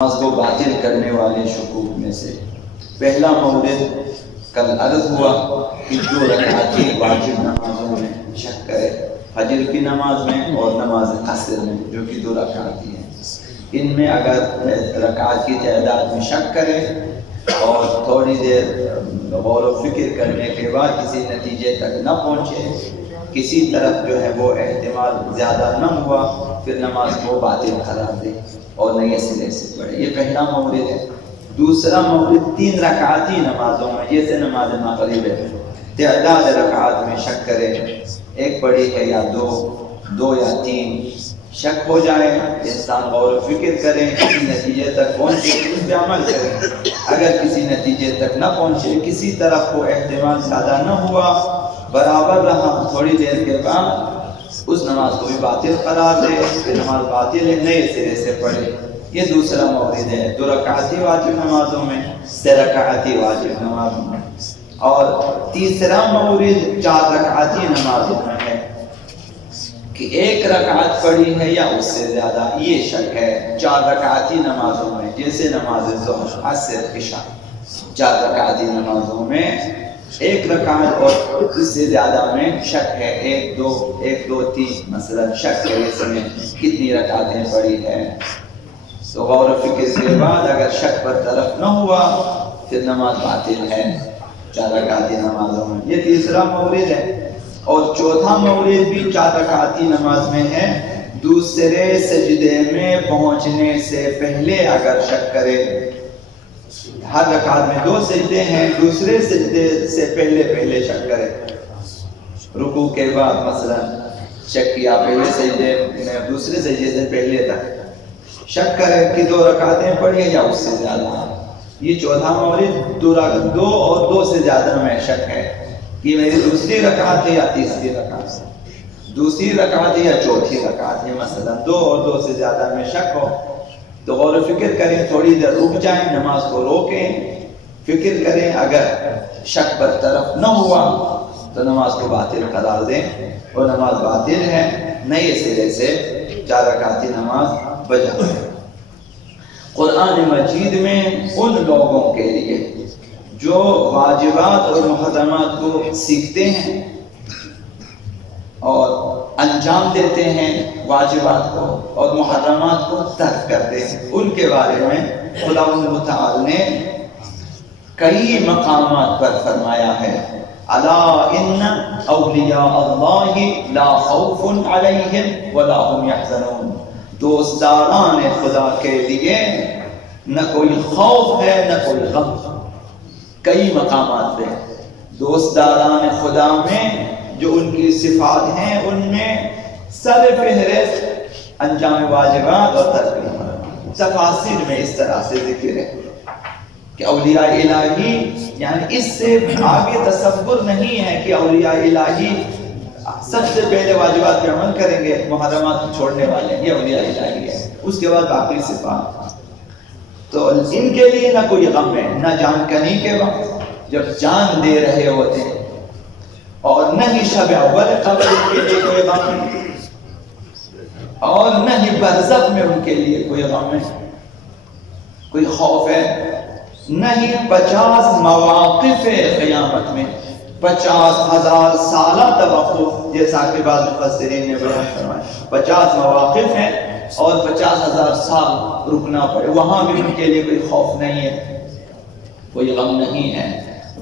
نماز کو باطل کرنے والے شکوک میں سے پہلا مورد کل عرض ہوا کہ جو رکعتی واجب نمازوں میں شک کرے، فجر کی نماز میں اور نماز قصر میں جو کہ 2 رکعتی ہیں، ان میں اگر رکعت کی تعداد میں شک کرے اور تھوڑی دیر غور و فکر کرنے کے بعد کسی نتیجے تک نہ پہنچے، کسی طرف جو ہے وہ احتمال زیادہ نہ ہوا، پھر نماز کو باطل قرار دے اور نئے سرے سے پڑھے۔ یہ پہلا مورد ہے۔ دوسرا مورد 3 رکعاتی نمازوں میں جیسے نماز مغرب ہے، تعداد رکعات میں شک کرے، ایک پڑھی ہے یا 2 یا 3، شک ہو جائے، انسان غور و فکر کرے، کسی نتیجے تک پہنچے اس پہ عمل کرے۔ اگر کسی نتیجے تک نہ پہنچے، کسی طرف کو احتمال زیادہ نہ ہوا، برابر رہا، تھوڑی دیر کے بعد اس نماز کو بھی باطل قرار دے، کہ نماز باطل ہے، نئے سرے سے پڑھے۔ یہ دوسرا مورد ہے 2 رکعتی واجب نمازوں میں، 3 رکعتی واجب نمازوں میں۔ اور تیسرا مورد 4 رکعتی نمازوں میں ہے کہ 1 رکعت پڑھی ہے یا اس سے زیادہ، یہ شک ہے 4 رکعتی نمازوں میں، جیسے نماز ظہر، عصر، عشاء، 4 رکعتی نمازوں میں 1 رکعت اور اس سے زیادہ میں شک ہے، 1 2 3 مثلا شک ہے اس میں کتنی رکعتیں پڑھی ہے، تو غور و فکر کے بعد اگر شک پر طرف نہ ہوا پھر نماز باطل ہے 4 رکعتی نمازوں میں۔ یہ تیسرا مورد ہے۔ اور چوتھا مورد بھی 4 رکعتی نماز میں ہے، دوسرے سجدے میں پہنچنے سے پہلے اگر شک کرے، ہر رکعت میں 2 سجدے ہیں، دوسرے سجدے سے پہلے شک کرے، رکوع کے بعد مثلا شک کیا پہلے سجدے میں، دوسرے سجدے سے پہلے تک شک کرے کہ 2 رکعتیں پڑھی ہیں یا اس سے زیادہ۔ یہ چوتھا مورد 2 اور 2 سے زیادہ میں شک ہے کہ میری دوسری رکعت ہے یا تیسری رکعت ہے، دوسری رکعت ہے یا چوتھی رکعت ہے، مثلا 2 اور 2 سے زیادہ میں شک ہو تو غور و فکر کریں، تھوڑی دیر رک جائیں، نماز کو روکیں، فکر کریں، اگر شک پر طرف نہ ہوا تو نماز کو باطل قرار دیں، اور نماز باطل ہے، نئے سرے سے 4 رکعتی نماز بجا ہے۔ قرآن مجید میں ان لوگوں کے لیے جو واجبات اور محرمات کو سیکھتے ہیں اور انجام دیتے ہیں، واجبات کو اور محرمات کو ترک کرتے ہیں، ان کے بارے میں خدا متعال نے کئی مقامات پر فرمایا ہے، الا ان اولیاء اللہ لا خوف علیہم ولا هم یحزنون، دوستداران خدا کے لیے نہ کوئی خوف ہے نہ کوئی غم۔ کئی مقامات پہ دوستداران خدا میں جو ان کی صفات ہیں، ان میں سر فہرست انجام واجبات اور ترک محرمات۔ تفاصیر میں اس طرح سے ذکر ہے کہ اولیاء الہی، یعنی اس سے آگے تصور نہیں ہے کہ اولیاء الہی سب سے پہلے واجبات پہ عمل کریں گے، محرمات چھوڑنے والے، یہ اولیاء الہی ہے، اس کے بعد باقی صفات۔ تو ان کے لیے نہ کوئی غم ہے، نہ جان کنی کے وقت جب جان دے رہے ہوتے ہیں، اور نہ ہی شب اول قبر ان کے لیے کوئی غم ہے، اور نہ ہی برزخ میں ان کے لیے کوئی غم ہے، کوئی خوف ہے، نہ ہی 50 مواقف قیامت میں 50,000 سالہ توقف، جیسا کہ بعض مفسرین نے بیان فرمایا 50 مواقف ہیں اور 50,000 سال رکنا پڑے، وہاں بھی ان کے لیے کوئی خوف نہیں ہے، کوئی غم نہیں ہے۔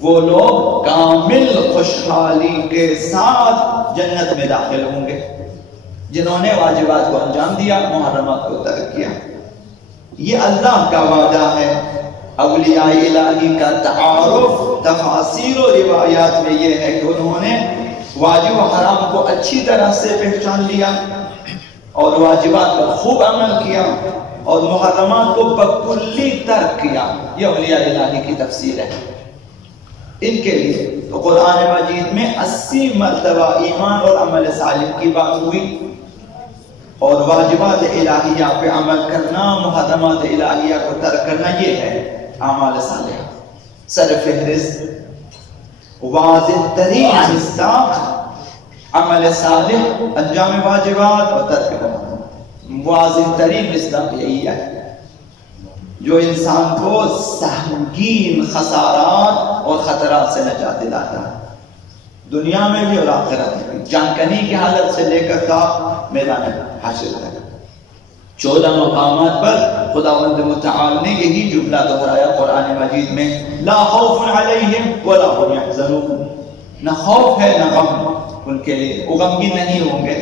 وہ لوگ کامل خوشحالی کے ساتھ جنت میں داخل ہوں گے جنہوں نے واجبات کو انجام دیا، محرمات کو ترک کیا۔ یہ اللہ کا وعدہ ہے۔ اولیاء الہی کا تعارف تفاسیر و روایات میں یہ ہے کہ انہوں نے واجب و حرام کو اچھی طرح سے پہچان لیا اور واجبات پر خوب عمل کیا اور محرمات کو بکلی ترک کیا۔ یہ اولیاء الہی کی تفسیر ہے ان کے لیے۔ تو قرآن مجید میں 80 مرتبہ ایمان اور عمل صالح کی بات ہوئی، اور واجبات الہیہ پہ عمل کرنا، محرمات الہیہ کو ترک کرنا، یہ ہے اعمال صالحہ۔ سر فہرست واضح ترین حصہ عمل صالح، انجام واجبات اور ترک محرمات، واضح ترین حصہ یہی ہے۔ جو انسان کو سنگین خسارات اور خطرات سے نجات دلاتا ہے، دنیا میں بھی اور آخرت میں بھی، جانکنی کی حالت سے لے کر تا میدان حشر تک۔ 14 مقامات پر خداوند متعال نے یہی جملہ دہرایا قرآن مجید میں، لا خوف علیہم ولا هم يحزنون، نہ خوف ہے نہ غم ان کے لیے، وہ غمگین نہیں ہوں گے۔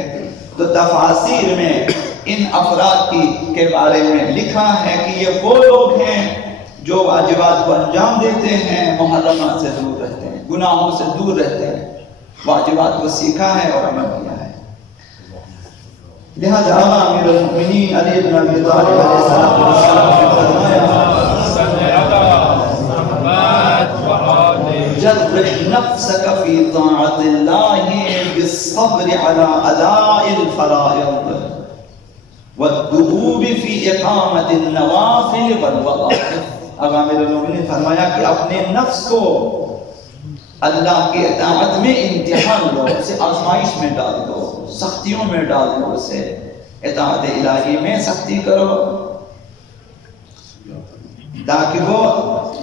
تو تفاسیر میں ان افراد کے بارے میں لکھا ہے کہ یہ وہ لوگ ہیں جو واجبات کو انجام دیتے ہیں، محرمات سے دور رہتے ہیں، گناہوں سے دور رہتے ہیں، واجبات کو سیکھا ہے اور عمل کیا ہے۔ لہذا امیر المؤمنین علی بن ابی طالب علیہ السلام نے فرمایا، جرد نفسك في طاعة الله بالصبر على أداء الفرائض والدؤوب في إقامة النوافل والوظائف۔ امیر المؤمنین فرمایا کہ اپنے نفس کو اللہ کی اطاعت میں امتحان لو، اسے آزمائش میں ڈال دو، سختیوں میں ڈال دو، اسے اطاعت الہی میں سختی کرو تاکہ وہ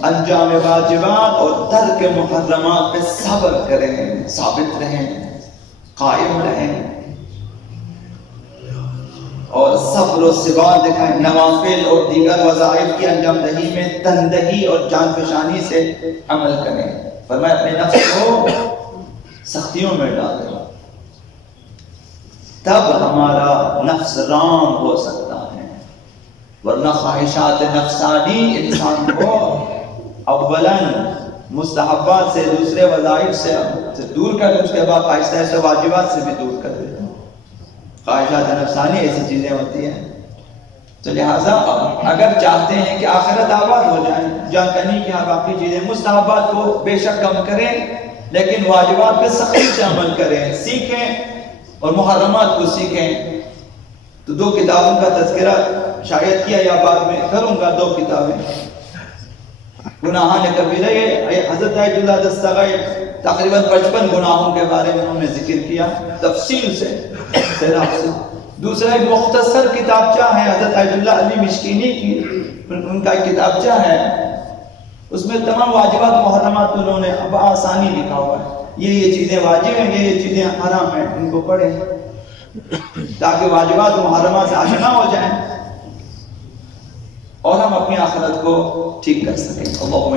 انجام واجبات اور ترک محرمات پہ صبر کریں، ثابت رہیں، قائم رہیں اور صبر و ثبات دکھائیں، نوافل اور دیگر وظائف کی انجام دہی میں تندہی اور جان فشانی سے عمل کریں۔ فرمایا اپنے نفس کو سختیوں میں ڈالیں، تب ہمارا نفس رام ہو سکتا ہے، ورنہ خواہشات نفسانی انسان کو اولاً مستحبات سے، دوسرے وظائف سے دور کر دے، اس کے بعد آہستہ آہستہ واجبات سے بھی دور کر دے۔ خواہشات نفسانی ایسی چیزیں ہوتی ہیں۔ تو لہٰذا اگر چاہتے ہیں کہ آخرت آباد ہو جائے، جانکنی کی باقی چیزیں، مستحبات کو بے شک کم کریں لیکن واجبات پہ سختی سے عمل کریں، سیکھیں اور محرمات کو سیکھیں۔ تو 2 کتابوں کا تذکرہ شاید کیا یا بعد میں کروں گا، 2 کتابیں، گناہان کبیرہ، یہ حضرت آیت اللہ دستغیر تقریباً 55 گناہوں کے بارے میں انہوں نے ذکر کیا تفصیل سے، سیراب سے۔ دوسرا ایک مختصر کتابچہ ہے حضرت آیت اللہ علی مشکینی کی، ان کا ایک کتابچہ ہے، اس میں تمام واجبات محرمات انہوں نے بآسانی لکھا ہوا ہے، یہ چیزیں واجب ہیں، یہ چیزیں حرام ہیں، ان کو پڑھیں تاکہ واجبات و محرمات سے آشنا ہو جائیں اور ہم اپنی آخرت کو ٹھیک کر سکیں۔ اللہم